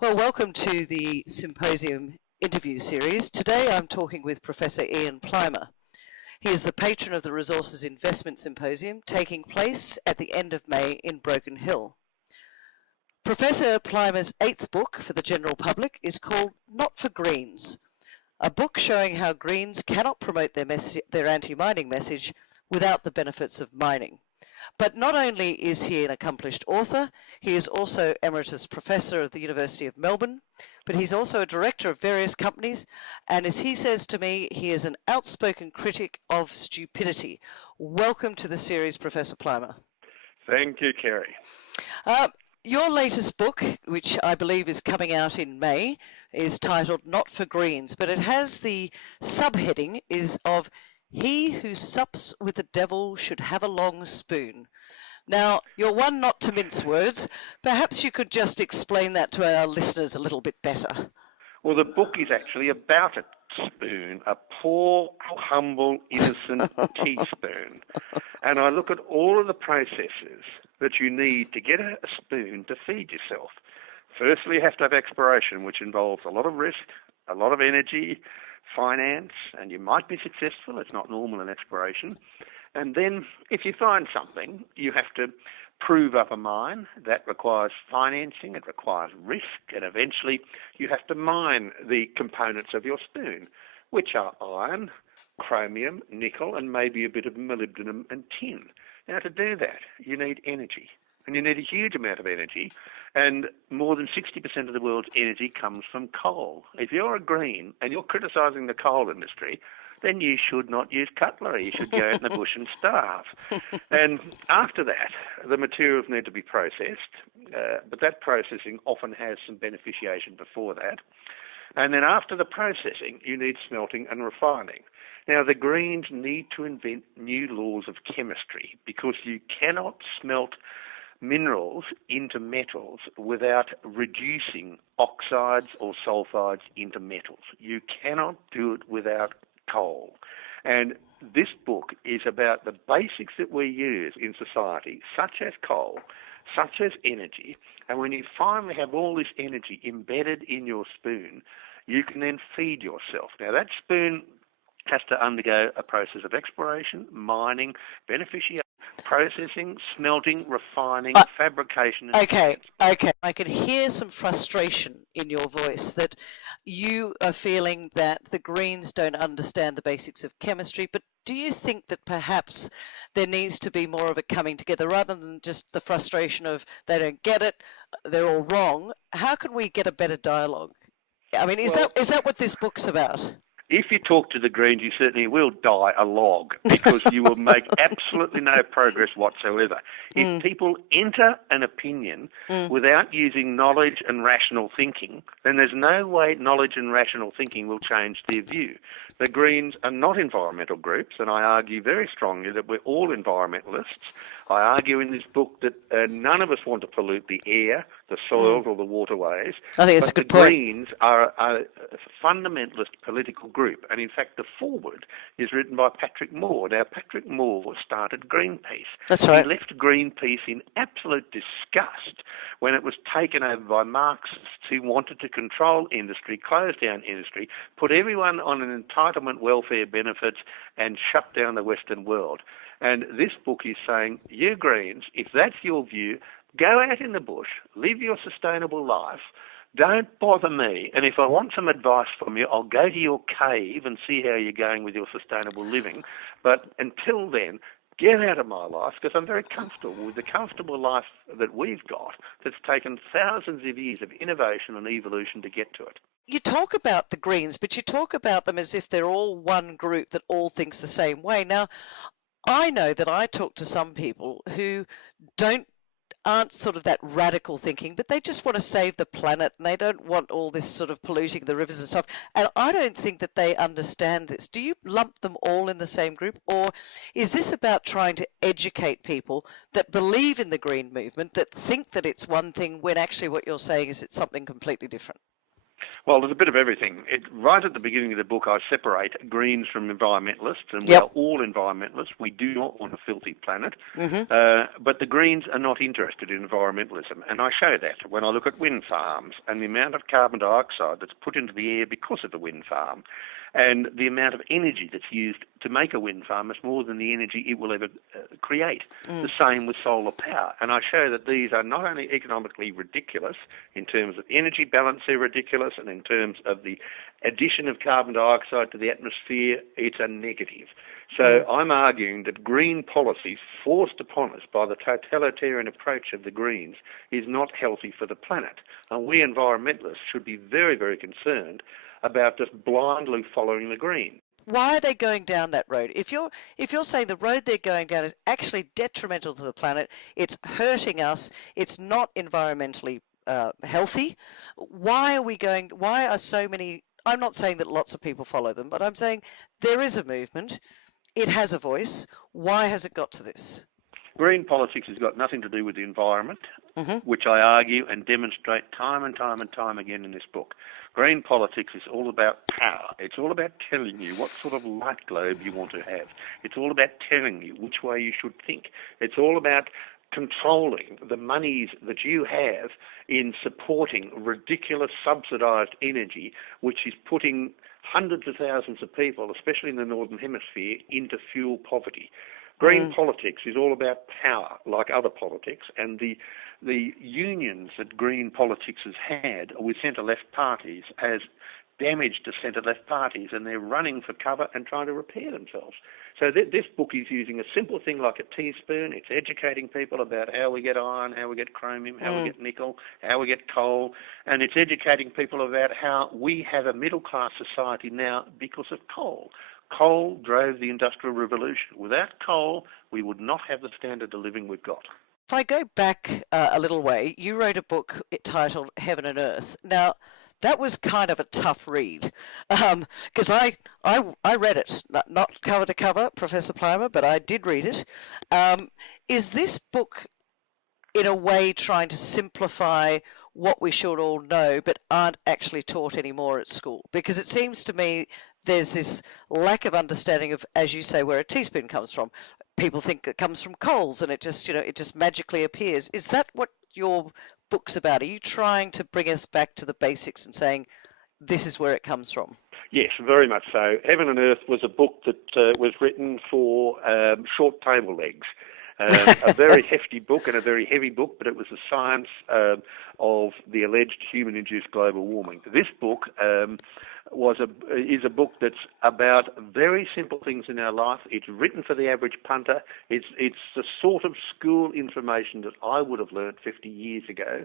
Well, welcome to the Symposium interview series. Today I'm talking with Professor Ian Plimer. He is the patron of the Resources Investment Symposium taking place at the end of May in Broken Hill. Professor Plimer's 8th book for the general public is called Not for Greens, a book showing how Greens cannot promote their anti-mining message without the benefits of mining. But not only is he an accomplished author, he is also Emeritus Professor of the University of Melbourne, but he's also a director of various companies, and as he says to me, he is an outspoken critic of stupidity. Welcome to the series, Professor Plimer. Thank you, Kerry. Your latest book, which I believe is coming out in May, is titled Not for Greens, but it has the subheading is of "He who sups with the devil should have a long spoon." Now, you're one not to mince words. Perhaps you could just explain that to our listeners a little bit better. Well, the book is actually about a spoon, a poor, humble, innocent teaspoon. And I look at all of the processes that you need to get a spoon to feed yourself. Firstly, you have to have exploration, which involves a lot of risk, a lot of energy, finance, and you might be successful. It's not normal in exploration. And then if you find something, you have to prove up a mine. That requires financing, it requires risk, and eventually you have to mine the components of your spoon, which are iron, chromium, nickel, and maybe a bit of molybdenum and tin. Now, to do that, you need energy, and you need a huge amount of energy, and more than 60% of the world's energy comes from coal. If you're a green and you're criticising the coal industry, then you should not use cutlery. You should go out in the bush and starve. And after that, the materials need to be processed, but that processing often has some beneficiation before that. And then after the processing, you need smelting and refining. Now, the Greens need to invent new laws of chemistry because you cannot smelt minerals into metals without reducing oxides or sulfides into metals. You cannot do it without coal. And this book is about the basics that we use in society, such as coal, such as energy. And when you finally have all this energy embedded in your spoon, you can then feed yourself. Now, that spoon has to undergo a process of exploration, mining, beneficiation, processing, smelting, refining, fabrication. Okay. I can hear some frustration in your voice that you are feeling that the Greens don't understand the basics of chemistry, but do you think that perhaps there needs to be more of a coming together rather than just the frustration of they don't get it, they're all wrong? How can we get a better dialogue? I mean, is that what this book's about? If you talk to the Greens, you certainly will die a log because you will make absolutely no progress whatsoever. If people enter an opinion without using knowledge and rational thinking, then there's no way knowledge and rational thinking will change their view. The Greens are not environmental groups, and I argue very strongly that we're all environmentalists. I argue in this book that none of us want to pollute the air, the soils, or the waterways. I think it's a good point. The Greens are a fundamentalist political group, and in fact the foreword is written by Patrick Moore. Now, Patrick Moore started Greenpeace. That's right. He left Greenpeace in absolute disgust when it was taken over by Marxists who wanted to control industry, close down industry, put everyone on an entitlement welfare benefits, and shut down the Western world. And this book is saying, you Greens, if that's your view, go out in the bush, live your sustainable life, don't bother me, and if I want some advice from you, I'll go to your cave and see how you're going with your sustainable living. But until then, get out of my life because I'm very comfortable with the comfortable life that we've got that's taken thousands of years of innovation and evolution to get to it. You talk about the Greens, but you talk about them as if they're all one group that all thinks the same way. Now, I know that I talk to some people who aren't sort of that radical thinking, but they just want to save the planet and they don't want all this sort of polluting the rivers and stuff. And I don't think that they understand this. Do you lump them all in the same group, or is this about trying to educate people that believe in the green movement, that think that it's one thing when actually what you're saying is it's something completely different? Well, there's a bit of everything. Right at the beginning of the book, I separate Greens from environmentalists, and we Yep. are all environmentalists. We do not want a filthy planet. Mm-hmm. But the Greens are not interested in environmentalism, and I show that when I look at wind farms and the amount of carbon dioxide that's put into the air because of the wind farm. And the amount of energy that's used to make a wind farm is more than the energy it will ever create. The same with solar power. And I show that these are not only economically ridiculous, in terms of energy balance they're ridiculous, and in terms of the addition of carbon dioxide to the atmosphere, it's a negative. So I'm arguing that green policy forced upon us by the totalitarian approach of the Greens is not healthy for the planet. And we environmentalists should be very, very concerned about just blindly following the Green. Why are they going down that road? If you're saying the road they're going down is actually detrimental to the planet, it's hurting us, it's not environmentally healthy, why are so many, I'm not saying that lots of people follow them, but I'm saying there is a movement, it has a voice, why has it got to this? Green politics has got nothing to do with the environment, which I argue and demonstrate time and time and time again in this book. Green politics is all about power. It's all about telling you what sort of light globe you want to have. It's all about telling you which way you should think. It's all about controlling the monies that you have in supporting ridiculous subsidised energy, which is putting hundreds of thousands of people, especially in the Northern Hemisphere, into fuel poverty. Green politics is all about power, like other politics, and the unions that green politics has had with centre-left parties has damaged the centre-left parties, and they're running for cover and trying to repair themselves. So this book is using a simple thing like a teaspoon. It's educating people about how we get iron, how we get chromium, how we get nickel, how we get coal, and it's educating people about how we have a middle-class society now because of coal. Coal drove the Industrial Revolution. Without coal, we would not have the standard of living we've got. If I go back a little way, you wrote a book titled Heaven and Earth. Now, that was kind of a tough read, because I read it, not cover to cover, Professor Plimer, but I did read it. Is this book, in a way, trying to simplify what we should all know, but aren't actually taught anymore at school? Because it seems to me there's this lack of understanding of, as you say, where a teaspoon comes from. People think it comes from coals, and it just magically appears. Is that what your book's about? Are you trying to bring us back to the basics and saying this is where it comes from? Yes, very much so. Heaven and Earth was a book that was written for short table legs. A very hefty book and a very heavy book, but it was the science of the alleged human-induced global warming. This book is a book that's about very simple things in our life. It's written for the average punter. It's the sort of school information that I would have learned 50 years ago.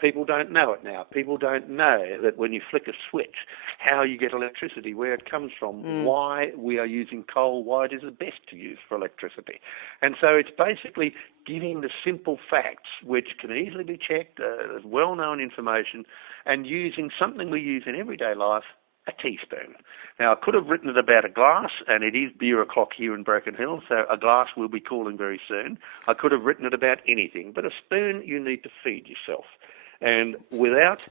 People don't know it now. People don't know that when you flick a switch, how you get electricity, where it comes from, why we are using coal, why it is the best to use for electricity. And so it's basically giving the simple facts, which can easily be checked, as well-known information, and using something we use in everyday life, a teaspoon. Now, I could have written it about a glass, and it is beer o'clock here in Broken Hill, so a glass will be calling very soon. I could have written it about anything, but a spoon you need to feed yourself. And without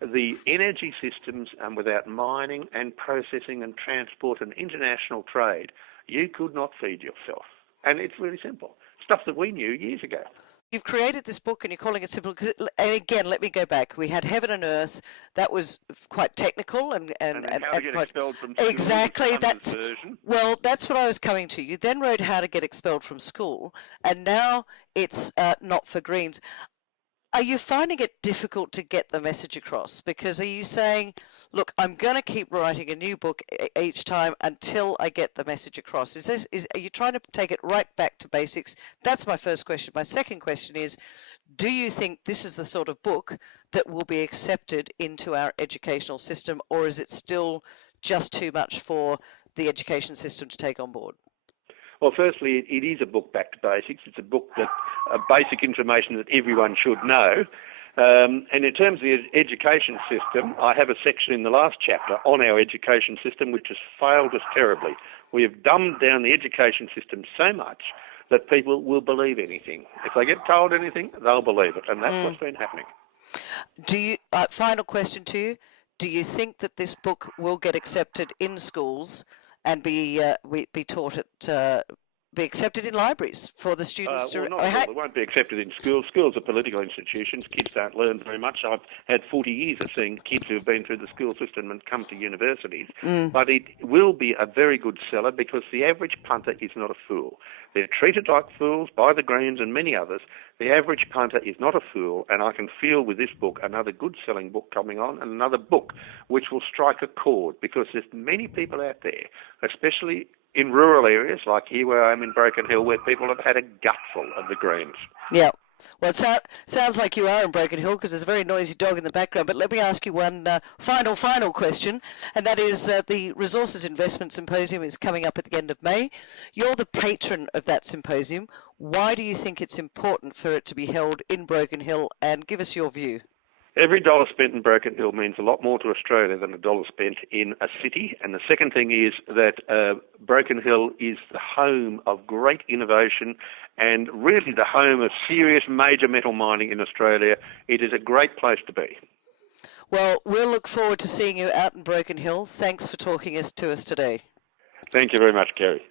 the energy systems and without mining and processing and transport and international trade, you could not feed yourself. And it's really simple. Stuff that we knew years ago. You've created this book and you're calling it simple. And again, let me go back. We had Heaven and Earth. That was quite technical and how to get expelled from school. Exactly. That's version. Well, that's what I was coming to. You then wrote How to Get Expelled from School, and now it's Not for Greens. Are you finding it difficult to get the message across? Because are you saying, look, I'm going to keep writing a new book each time until I get the message across? Are you trying to take it right back to basics? That's my first question. My second question is, do you think this is the sort of book that will be accepted into our educational system, or is it still just too much for the education system to take on board? Well, firstly, it is a book back to basics. It's a book that basic information that everyone should know. And in terms of the education system, I have a section in the last chapter on our education system which has failed us terribly. We have dumbed down the education system so much that people will believe anything. If they get told anything, they'll believe it, and that's what's been happening. Final question to you. do you think that this book will get accepted in schools and be taught at be accepted in libraries for the students to? Well, not at all. It won't be accepted in schools. Schools are political institutions. Kids don't learn very much. I've had 40 years of seeing kids who have been through the school system and come to universities. But it will be a very good seller because the average punter is not a fool. They're treated like fools by the Greens and many others. The average punter is not a fool, and I can feel with this book another good-selling book coming on, and another book which will strike a chord, because there's many people out there, especially in rural areas like here where I am in Broken Hill, where people have had a gutful of the Greens. Yeah. Well, it sounds like you are in Broken Hill because there's a very noisy dog in the background. But let me ask you one final question, and that is the Resources Investment Symposium is coming up at the end of May. You're the patron of that symposium. Why do you think it's important for it to be held in Broken Hill? And give us your view. Every dollar spent in Broken Hill means a lot more to Australia than a dollar spent in a city. And the second thing is that Broken Hill is the home of great innovation and really the home of serious major metal mining in Australia. It is a great place to be. Well, we'll look forward to seeing you out in Broken Hill. Thanks for talking to us today. Thank you very much, Kerry.